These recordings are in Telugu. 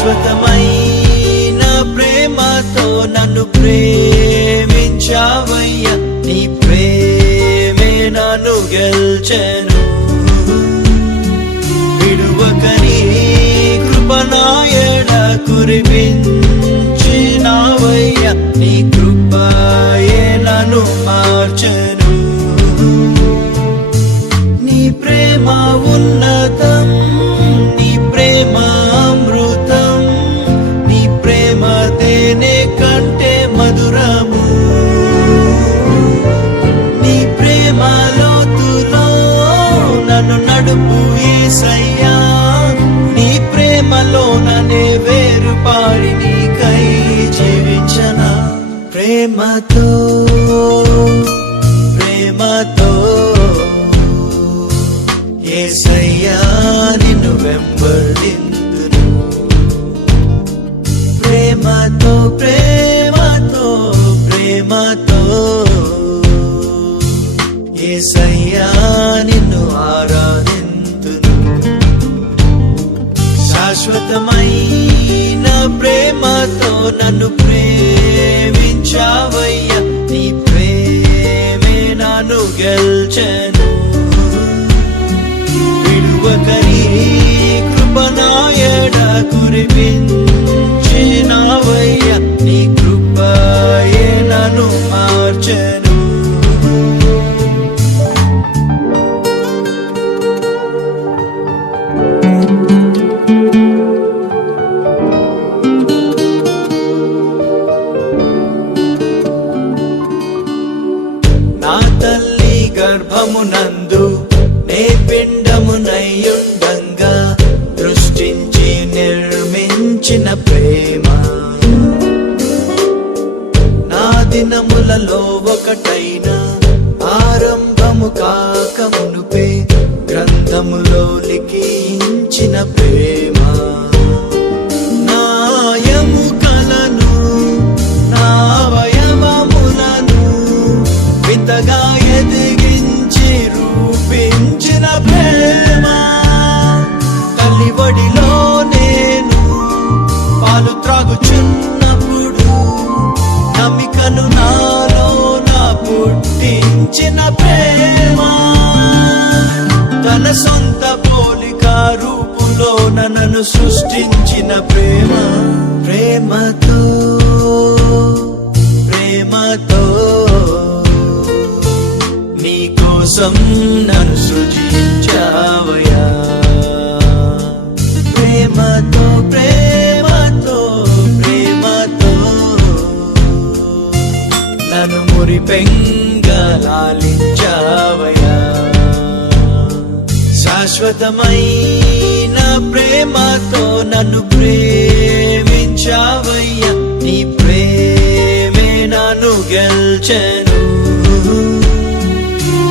శాశ్వతమైన ప్రేమతో నన్ను ప్రేమించావయ్యా, నీ ప్రేమే నన్ను గెల్చెను. విడువక నీ కృప నా ఎడ కురిపించినావయ్యా, నీ కృపయే నన్ను మార్చెను. నీ ప్రేమ ఉన్నతం, నీ ప్రేమ అమృతం, నీ ప్రేమ తేనె కంటే మధురము. నీ ప్రేమ లోతులో నన్ను నడుపు యేసయ్యా, నీ ప్రేమలో నన్నే వేరుపారి నీకై జీవించనా. ప్రేమతో ప్రేమతో యేసయ్యా నిన్ను వెంబడింతును. ప్రేమతో ప్రేమతో ప్రేమతో యేసయ్యా నిన్ను ఆరాధింతును. శాశ్వతమైన ప్రేమతో నన్ను ప్రేమించావయ్యా, నీ ప్రేమే నన్ను గెల్చెను. విడువక నీ కృప నా ఎడ కురిపించినావయ్యా, నీ కృపయే నన్ను మార్చెను. నా తల్లి గర్భమునందు నే పిండమునయ్యుండంగా దృష్టించి నిర్మించిన ప్రేమ, నా దినములలో ఒకటైన ఆరంభము కాక మునుపే గ్రంథములో లిఖించిన ప్రేమ. నా ఎముకలను నా అవయవములను వింతగా ఎదిగించి రూపించిన ప్రేమ. తల్లివడిలో నేను పాలు త్రాగుచున్నప్పుడు నమ్మికను నాలో నా పుట్టించిన ప్రేమ. తన సొంత పోలిక రూపులో నన్ను సృష్టించిన ప్రేమ. ప్రేమతో ప్రేమతో నీ కోసం నన్ను సృజించావయ్యా. ప్రేమతో ప్రేమతో ప్రేమతో నన్ను మురిపెంగా లాలించావయ్యా. శాశ్వతమైన ప్రేమతో నన్ను ప్రేమించావయ్యా, నీ ప్రేమే నన్ను గెల్చెను.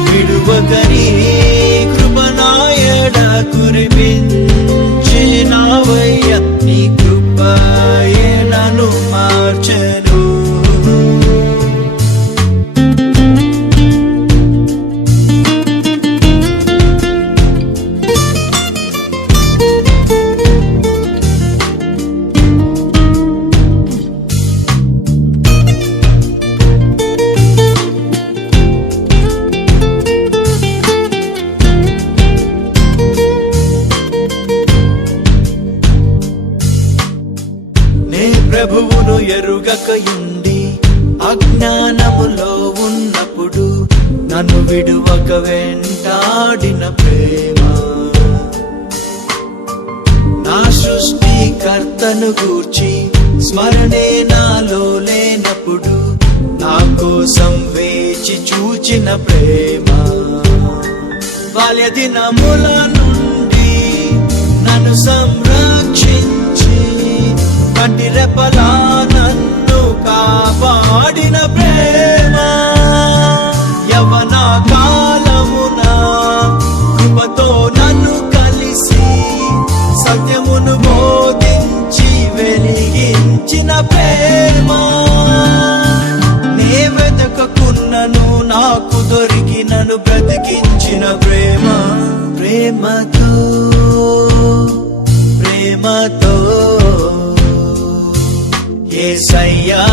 విడువక నీ కృప నా ఎడ కురిపించినావయ్యా, నీ కృపయే నన్ను మార్చెను. ప్రభువును ఎరుగకయుండి అజ్ఞానములో ఉన్నప్పుడు నన్ను విడువక వెంటాడిన ప్రేమ. నా సృష్టికర్తను గూర్చి స్మరణే నాలో లేనప్పుడు నా కోసం వేచి చూచిన ప్రేమ. బాల్య దినముల నుండి నన్ను సంరక్షించి కంటి రెప్పలా నన్ను కాపాడిన ప్రేమ. యవ్వన కాలమున కృపతో నన్ను కలిసి సత్యమును బోధించి వెలిగించిన ప్రేమ. నే వెతకకున్నను నాకు దొరికి నన్ను బ్రతికించిన ప్రేమ. ప్రేమతో ప్రేమతో యేసయ్యా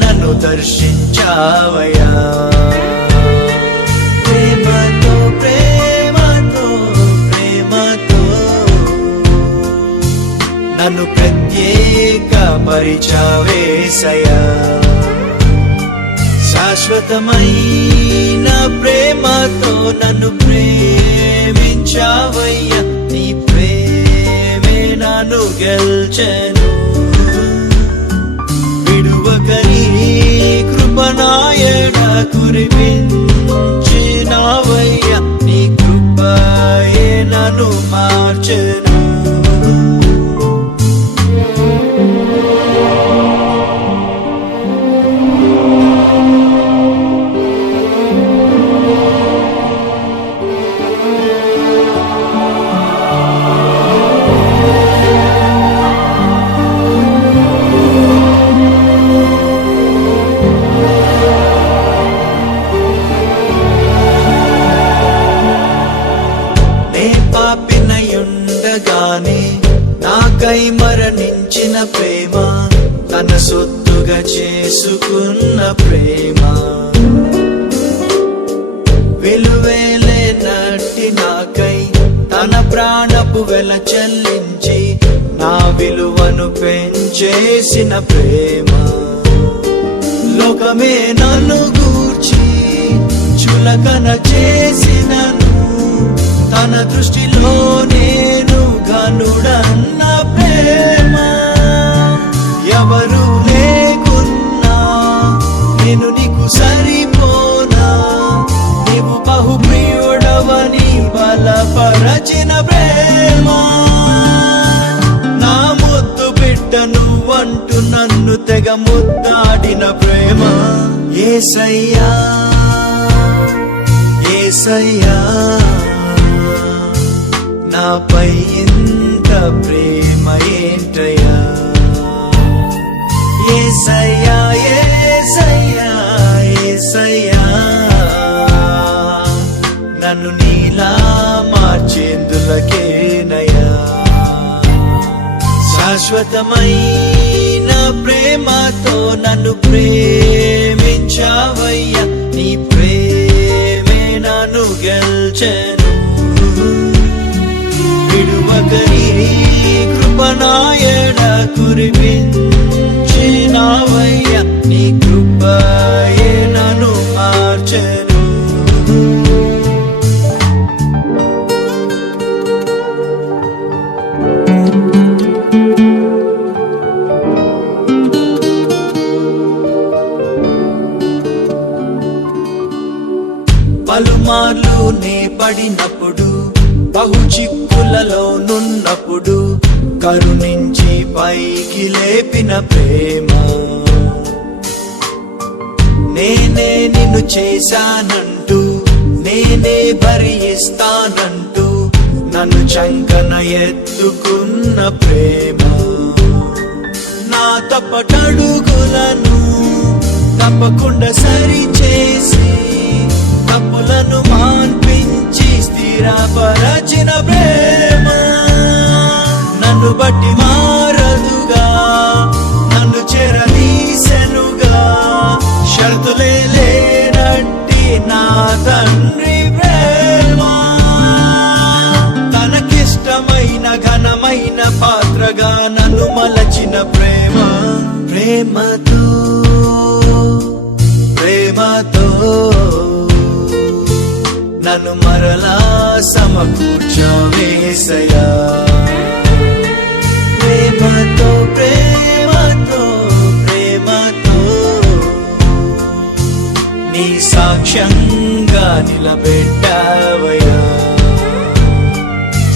నన్ను దర్శించావయ్యా. ప్రేమతో ప్రేమతో ప్రేమతో నన్ను ప్రత్యేక పరిచావేసయ్యా. శాశ్వతమైన ప్రేమతో నన్ను ప్రేమించావయ్యా. నీ ప్రేమే నన్ను గెల్చెను. విడువకని కృపనాయన కురిపించినావయ్యా. నీ కృపయే నన్ను మార్చెను. పాపినయుండగానే నాకై మరణించిన ప్రేమ, తన సొత్తుగా చేసుకున్న ప్రేమ. విలువేలేనట్టి నాకై తన ప్రాణపు వెల చెల్లించి నా విలువను పెంచేసిన ప్రేమ. లోకమే నన్ను గూర్చి చులకన చేసినను, తన దృష్టిలో నేను ఘనుడన్న ప్రేమ. ఎవరు లేకున్నా నేను నీకు సరిపోనా, నీవు బహుప్రియుడవని బలపరచిన ప్రేమ. నా ముద్దు బిడ్డ నువ్వంటూ నన్ను తెగ ముద్దాడిన ప్రేమ. యేసయ్యా యేసయ్యా నాపై ఇంత ప్రేమ ఏంటయ్యా. యేసయ్యా యేసయ్యా యేసయ్యా నన్ను నీలా మార్చేందులకేనయ్యా. శాశ్వతమైన ప్రేమతో నన్ను ప్రేమించావయ్యా. నీ ప్రేమే నన్ను గెల్చెను. విడువకని కృపనాయన కురిపించినావయ్యా. నీ కృపయే నన్ను మార్చెను. పలుమార్లు నే పడినప్పుడు, బహు చిక్కులలో నున్నప్పుడు కరుణించి పైకి లేపిన ప్రేమ. నేనే నిన్ను చేశానంటూ, నేనే భరిస్తానంటూ నన్ను చంకన ఎత్తుకున్న ప్రేమ. నా తప్పటడుగులను తప్పకుండా సరిచేసి, తప్పులను మాన్పించి స్థిరపరచిన ప్రేమ. నన్ను బట్టి మారదుగా, నన్ను చెరదీసెనుగా, షరతులే లేనట్టి నా తండ్రి ప్రేమ. తనకిష్టమైన ఘనమైన పాత్రగా నన్ను మలచిన ప్రేమ. ప్రేమతో ప్రేమతో నన్ను మరలా సమకూర్చవేసయ్యా. ప్రేమతో ప్రేమతో ప్రేమతో నీ సాక్ష్యంగా నిలబెట్టావయ్యా.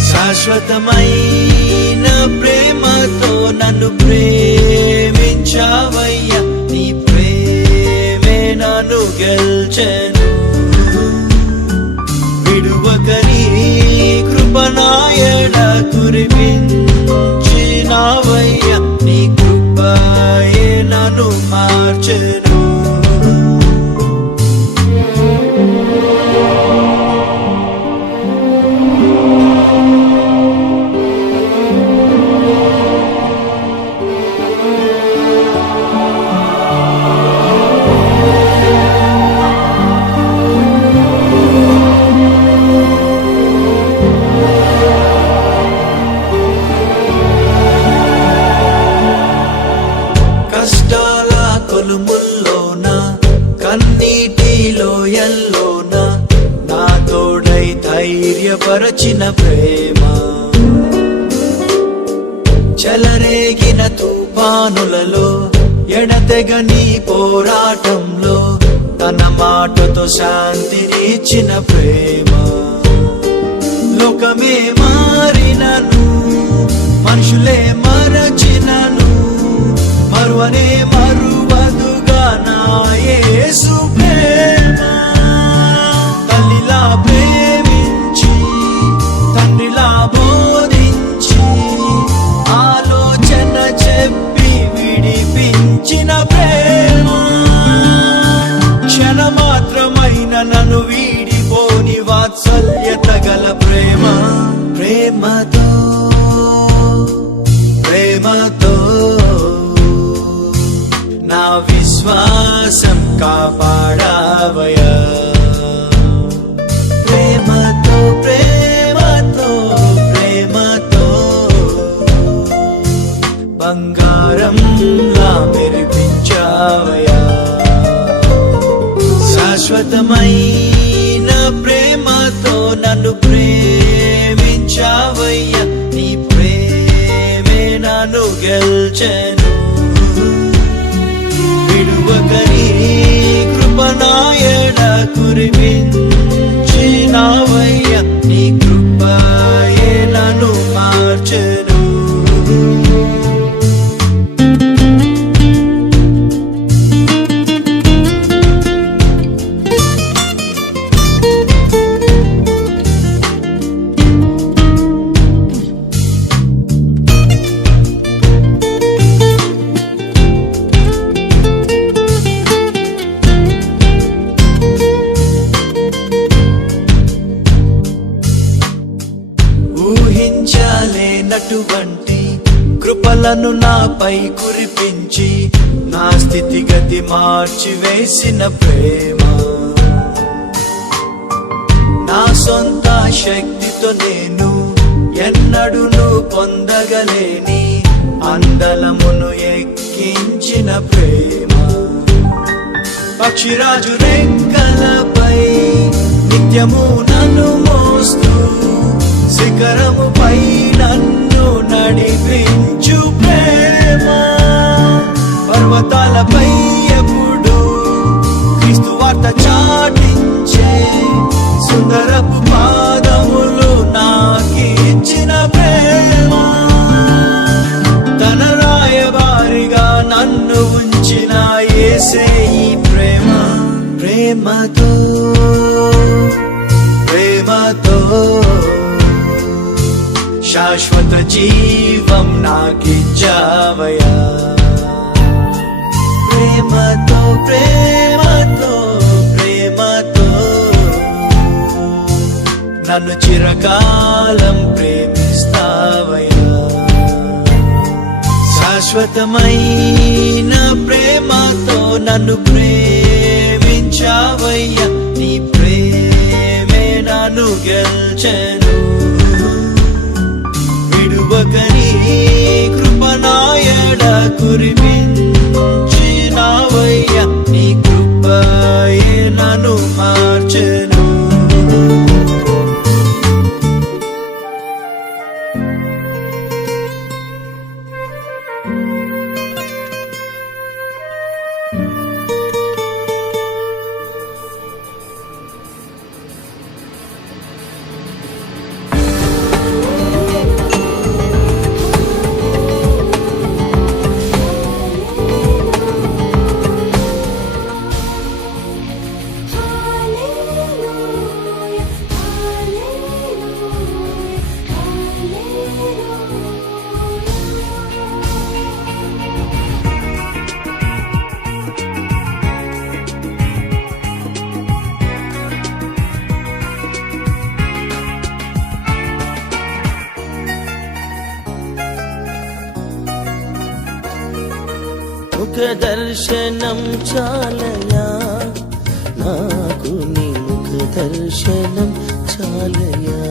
శాశ్వతమైన ప్రేమతో నన్ను ప్రేమించావయ్యా. నీ ప్రేమే నన్ను గెల్చెను. విడువకని కృపనాయన కురిపించినావయ్యా. నీ కృపయే నన్ను మార్చెను. చెలరేగిన తుఫానులలో ఎడతెగని పోరాటంలో తన మాటతో శాంతినిచ్చిన ప్రేమ. లోకమే మారినను, మనుషులే మరచినను, మరువనే మరువదుగా నా యేసు ప్రేమ. తల్లిలా ప్రేమించి, తండ్రిలా బోధించి, ఆలోచన చెప్పి విడిపించిన ప్రేమ. క్షణమాత్రమైన నన్ను వీడిపోని వాత్సల్యత గల ప్రేమ. ప్రేమతో ప్రేమతో నా విశ్వాసం కాపాడావయ్యా. ప్రేమతో ప్రేమతో ప్రేమతో బంగారంలా మెరిపించావయ్యా. శాశ్వతమైన ప్రేమతో నన్ను ప్రేమించావయ్యా. నీ ప్రేమే నన్ను గెల్చెను. విడువకని కృపనాయడ కురిపించినావయ్యా. నీ కృపయే నన్ను మార్చెను. ఊహించలేనటువంటి కృపలను నాపై కురిపించి నా స్థితిగతి మార్చి వేసిన ప్రేమ. నా సొంత శక్తితో నేను ఎన్నడూను పొందగలేని అందలమును ఎక్కించిన ప్రేమ. పక్షిరాజు రెక్కలపై నిత్యము నన్ను మోస్తూ శిఖరముపై నన్ను నడిపించు ప్రేమ. పర్వతాలపై ఎప్పుడు క్రీస్తు వార్త చాటించే సుందరపు పాదములు నాకిచ్చిన ప్రేమ. తన రాయబారిగా నన్ను ఉంచిన యేసే ఈ ప్రేమ. ప్రేమతో ప్రేమతో శాశ్వత జీవం నాకిచ్చావయ్యా. ప్రేమతో ప్రేమతో ప్రేమతో నన్ను చిరకాలం ప్రేమిస్తావయ్యా. శాశ్వతమైన ప్రేమతో నన్ను ప్రేమించావయ్యా. నీ ప్రేమే నన్ను గెల్చెను. విడువకని కృపనాయడ కురిపించినావయ్యా. నీ కృపయే నన్ను మార్చెను. ముఖ దర్శనం చాలయా నాకు, నీ ముఖ దర్శనం చాలయా.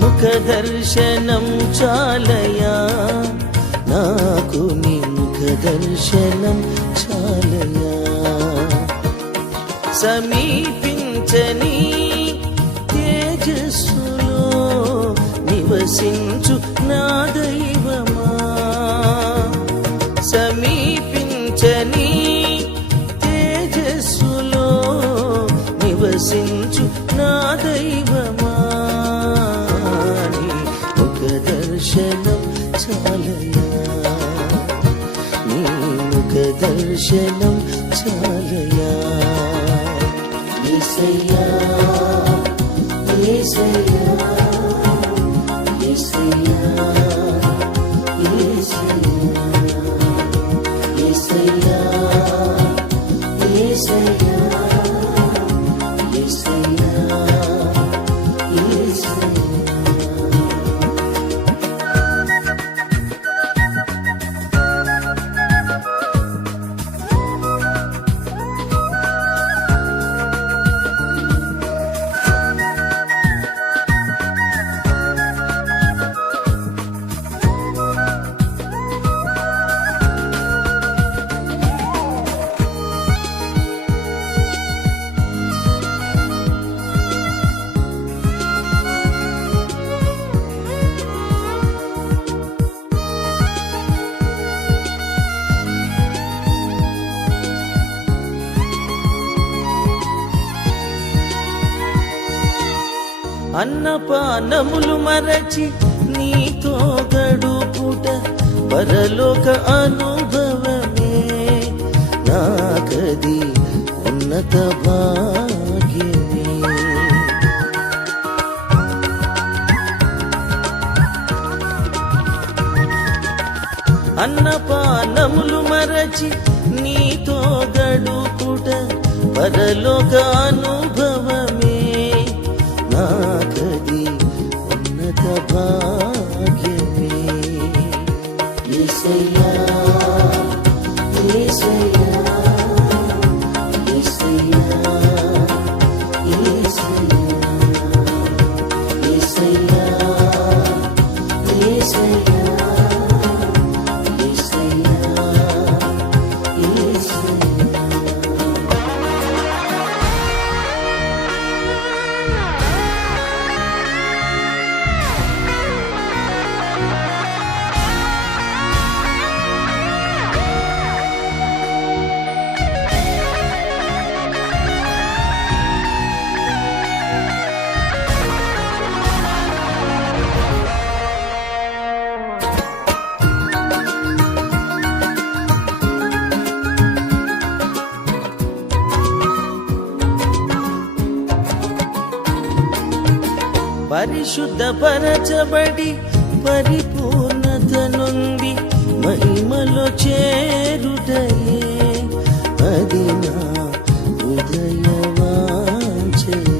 ముఖ దర్శనం చాలయా నాకు, నీ ముఖ దర్శనం చాలయా. సమీపించని తేజస్సులో నివసించు నా దైవమా సమీపించని తేజస్సులో నివసించు నా దైవమా నీ ముఖ దర్శనం చాలయా నీ ముఖ దర్శనం చాలయా యేసయ్యా యేసయ్యా యేసయ్యా యేసయ్యా యేసయ్యా యేసయ్యా యేసయ్యా అన్నపానములు మరచి నీతో గడుపుట పరలోక అనుభవమే నాకది ఉన్నత భాగ్యమే అన్నపానములు మరచి నీతో గడుపుట పరలోక అనుభవమే నాకది ఉన్నత భాగ్యమే యేసయ్యా యేసయ్యా యేసయ్యా యేసయ్యా యేసయ్యా యేసయ్యా పరిశుద్ధపరచబడి పరిపూర్ణత నుండి మహిమలో చేరుటయే అది నా హృదయ వాంఛయే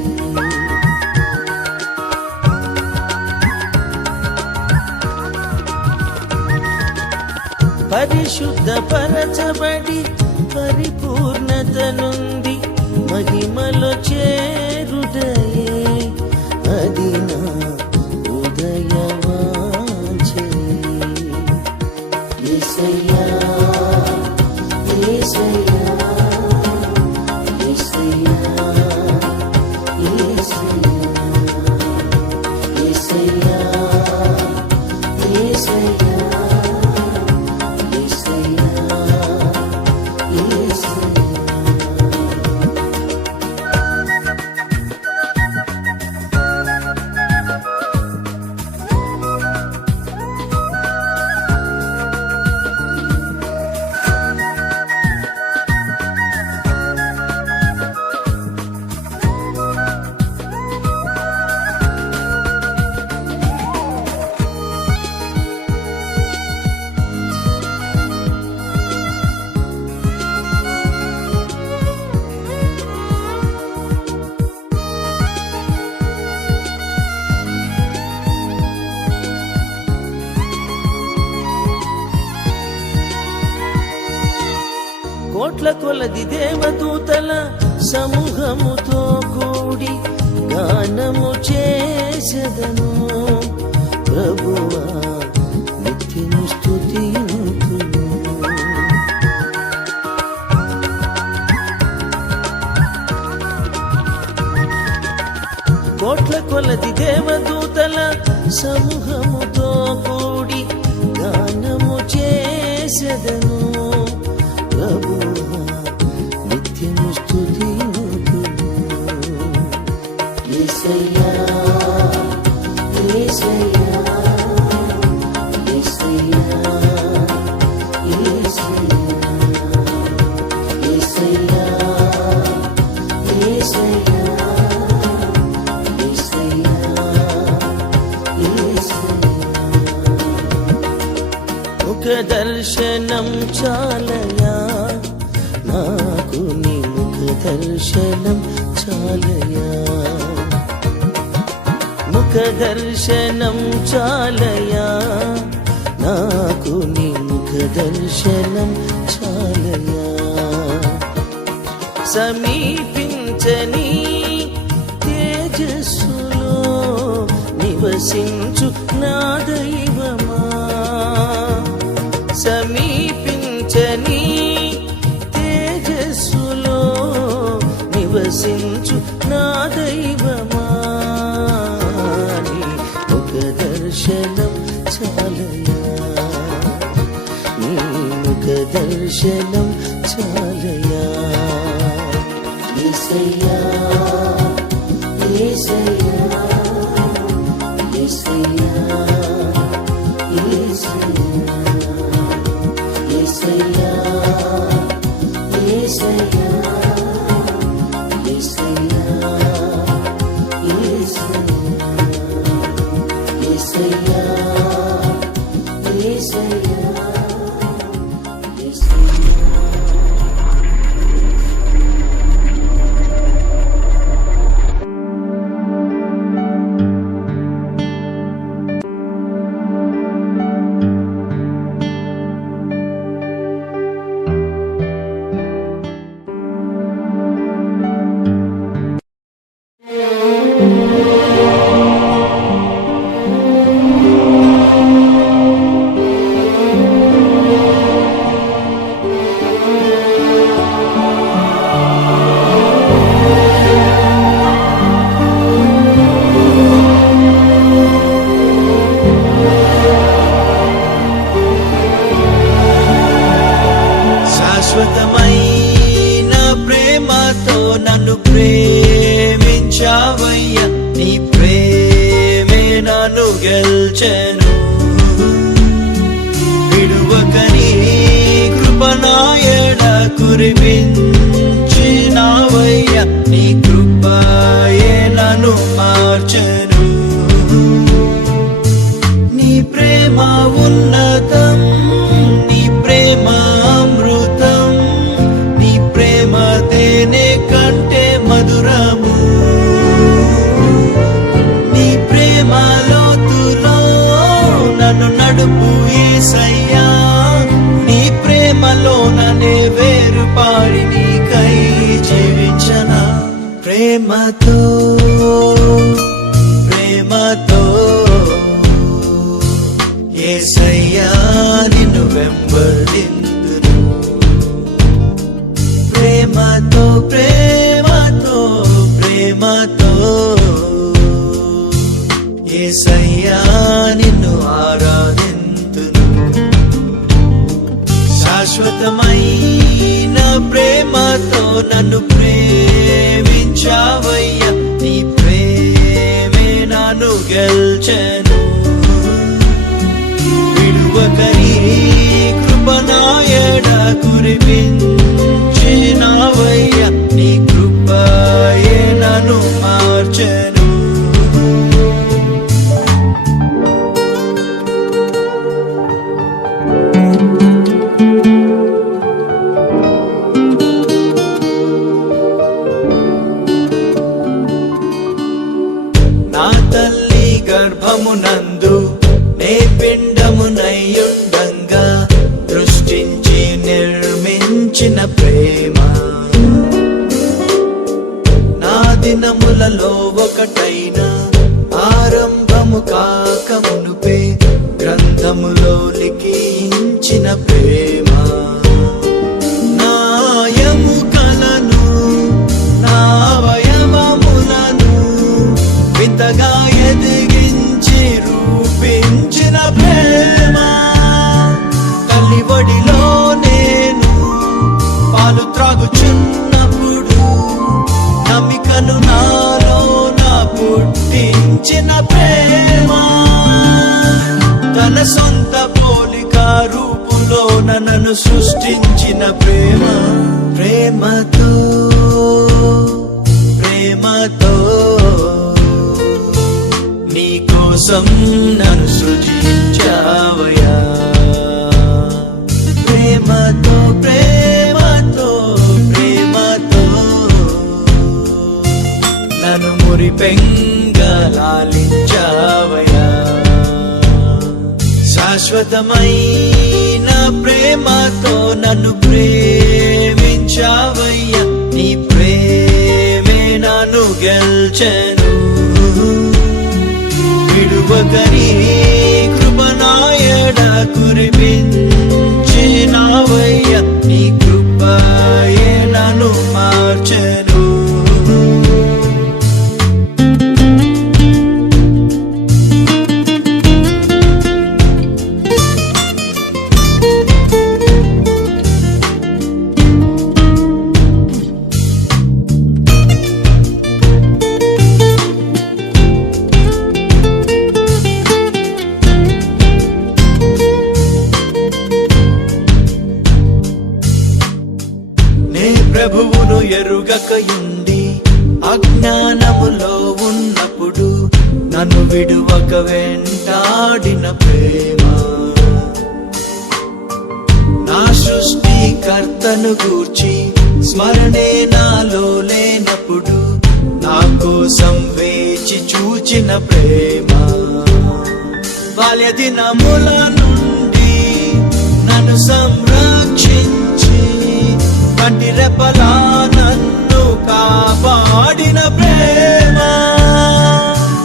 పరిశుద్ధపరచబడి పరిపూర్ణత నుండి మహిమలో చేరుటయే అది నా హృదయ వాంఛయే యేసయ్యా యేసయ్యా యేసయ్యా యేసయ్యా యేసయ్యా యేసయ్యా కోట్ల కొలది దేవదూతల సమూహముతో కూడి గానము చేసెదను ప్రభువా నిత్యము స్తుతింతును కోట్ల కొలది దేవదూతల సమూహముతో దర్శనం చాలయా, నాకు నీ ముఖ దర్శనం చాలయా, ముఖ దర్శనం చాలయా, నాకు నీ ముఖ దర్శనం చాలయా. సమీపించని తేజస్సులో నివసించు నా దైవమా, సమీపించని తేజస్సులో నివసించు నా దైవమా, నీ ముఖ దర్శనం చాలయా, నీ ముఖ దర్శనం చాలయా. యేసయ్యా యేసయ్యా యేసయ్యా యేసయ్యా యేసయ్యా యేసయ్యా యేసయ్యా యేసయ్యా. శాశ్వతమైన ప్రేమతో నన్ను ప్రేమించావయ్యా, నీ ప్రేమే నన్ను గెల్చెను. విడువక నీ కృపనాయడ కురిపించినావయ్యా, నీ కృపయే నన్ను మార్చెను. నీ ప్రేమ ఉన్నతం, నీ ప్రేమ అమృతం, నీ ప్రేమ తేనె కంటే మధురము. నీ ప్రేమ లోతులో నన్ను నడుపు యేసయ్యా, నీ ప్రేమలో నన్నే వేరుపారి నీకై జీవించనా. ప్రేమతో ప్రేమతో యేసయ్యా నిన్ను వెంబడింతును. ప్రేమతో ప్రేమతో ప్రేమతో యేసయ్యా నిన్ను ఆరాధింతును. శాశ్వతమైన ప్రేమతో నన్ను ప్రేమించావయ్యా, నీ ప్రేమే నన్ను గెల్చెను. విడువకని కృపనాయడ కురిపించినావయ్యా, నీ కృపయే నన్ను మార్చెను. నా తల్లి గర్భమునందు నే పిండమునయ్యుండంగా దృష్టించి నిర్మించిన ప్రేమ, నా దినములలో ఒకటైన ఆరంభము కాక మునుపే గ్రంథములో లిఖించిన ప్రేమ. నా ఎముకలను నా అవయవములను వింతగా ఎదిగించి రూపించిన ప్రేమ. తల్లి ఒడిలో నేను పాలు త్రాగుచున్నప్పుడు నమ్మికను నాలో నా పుట్టించిన ప్రేమ. తన సొంత పోలిక రూపులో నన్ను సృష్టించిన ప్రేమ. ప్రేమతో ప్రేమతో నీ కోసం నన్ను సృజించావయ్యా. శాశ్వతమైన ప్రేమతో నన్ను ప్రేమించావయ్యా, నీ ప్రేమే నన్ను గెల్చెను. విడువకని కృపనాయడ కురిపించినావయ్యా, నీ కృపయే నన్ను మార్చెను. ప్రభువును ఎరుగకయుండి అజ్ఞానములో ఉన్నప్పుడు నన్ను విడువక వెంటాడిన ప్రేమ, నా సృష్టికర్తను గూర్చి స్మరణే నాలో లేనప్పుడు నా కోసం వేచి చూచిన ప్రేమ, బాల్య దినముల నుండి నన్ను సంరక్షించి కంటి రెప్పలా నన్ను కాపాడిన ప్రేమ,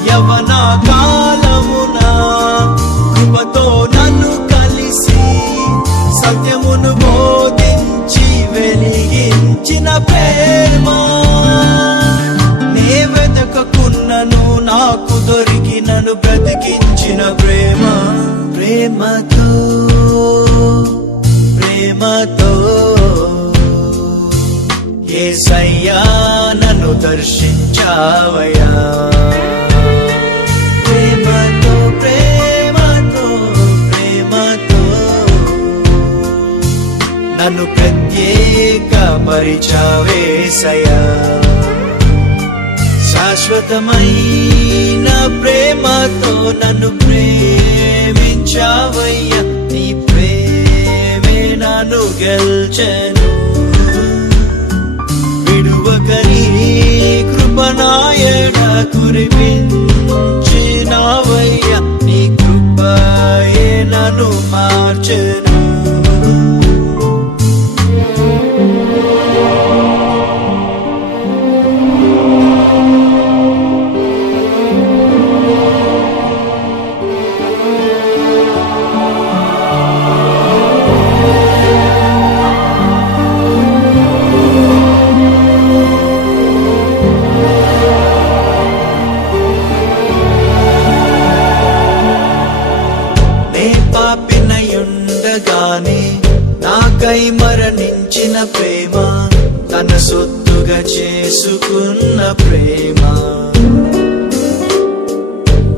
యవ్వన కాలమున కృపతో నన్ను కలిసి సత్యమును బోధించి వెలిగించిన ప్రేమ, నే వెతకకున్నను నాకు దొరికి నన్ను బ్రతికించిన ప్రేమ, ప్రేమతో ప్రేమతో యేసయ్యా నన్ను దర్శించావయ్యా, ప్రేమతో ప్రేమతో ప్రేమతో నన్ను ప్రత్యేక పరిచావేసయ్యా. శాశ్వతమైన ప్రేమతో నన్ను ప్రేమించావయ్యా, నీ ప్రేమే నన్ను గెల్చెను. విడువకని కృపనాయడ కురిపించినావయ్యా, నీ కృపయే నన్ను మార్చెను. పాపినయుండగానే నాకై మరణించిన ప్రేమ, తన సొత్తుగా చేసుకున్న ప్రేమ,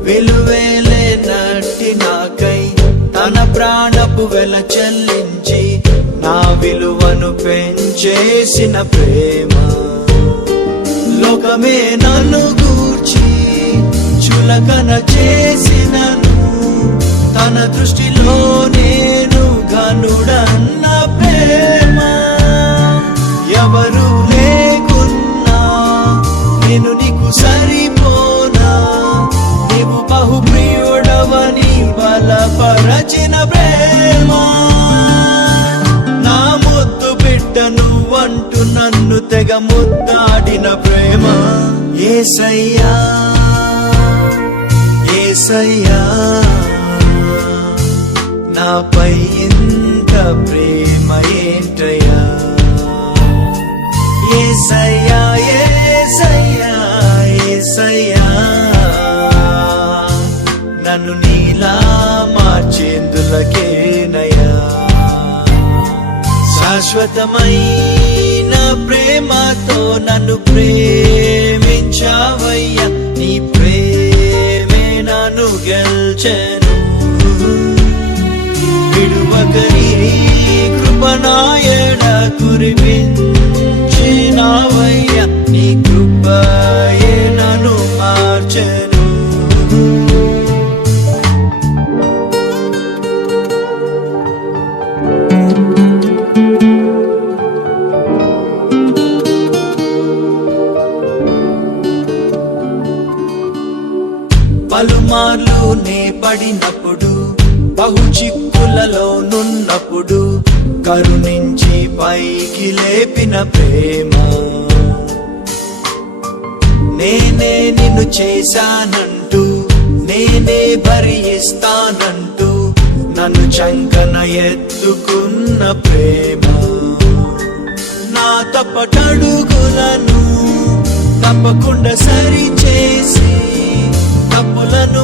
విలువేలేనట్టి నాకై తన ప్రాణపు వెల చెల్లించి నా విలువను పెంచేసిన ప్రేమ, లోకమే నన్ను గూర్చి చులకన చేసినను తన దృష్టిలో నేను ఘనుడన్న ప్రేమ, ఎవరు లేకున్నా నేను నీకు సరిపోనా, నీవు బహుప్రియుడవని బలపరచిన ప్రేమ, నా ముద్దు బిడ్డను అంటూ నన్ను తెగ ముద్దాడిన ప్రేమ, యేసయ్యా యేసయ్యా నాపై ఇంత ప్రేమ ఏంటయ్యా, యేసయ్యా యేసయ్యా యేసయ్యా నన్ను నీలా మార్చేందులకేనయ్యా. శాశ్వతమైన ప్రేమతో నన్ను ప్రేమించావయ్యా, నీ ప్రేమే నన్ను గెల్చెను. విడువకని కృపనాయడ కురిపించినావయ్యా, నీ కృపయే నన్ను మార్చెను. పలుమార్లు నే పడినప్పుడు బహు చిక్కు శ్రమలలోనున్నప్పుడు కరుణించి పైకి లేపిన ప్రేమ. నేనే నిన్ను చేశానంటూ, నేనే భరిస్తానంటూ నన్ను చంకన ఎత్తుకున్న ప్రేమ. నా తప్పటడుగులను తప్పకుండా సరి చేసి తప్పులను